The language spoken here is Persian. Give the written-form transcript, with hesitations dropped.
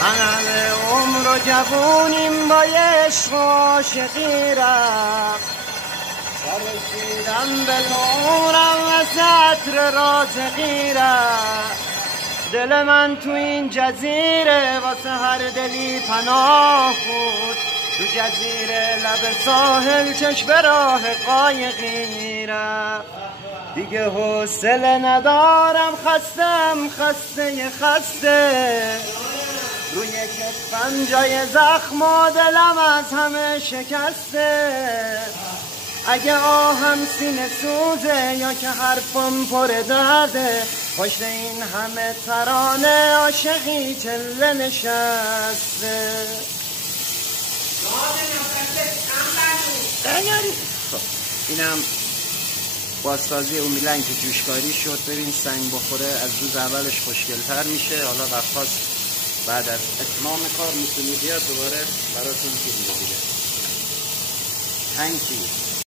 من همه عمر و جوونیم با عشق و عاشقی رفت و رسیدم به نورم و سطر رازقی رفت. دل من تو این جزیره واسه هر دلی پناه بود، تو جزیره لب ساحل چشم راه قایقی رفت. دیگه حوصله ندارم، خستم خسته روی کتفم جای زخم و دلم از همه شکسته. اگه آهم سینه سوزه یا که حرفم پر درده، پشت این همه ترانه عاشقی چله نشسته. اینم بازسازی اومیلنگ که جوشکاری شد. ببین سنگ بخوره از روز اولش خوشگل‌تر میشه. حالا وقت بعد از اتمام کار میتونی بیاد دوباره براتون فیلم بگیره. Thank you.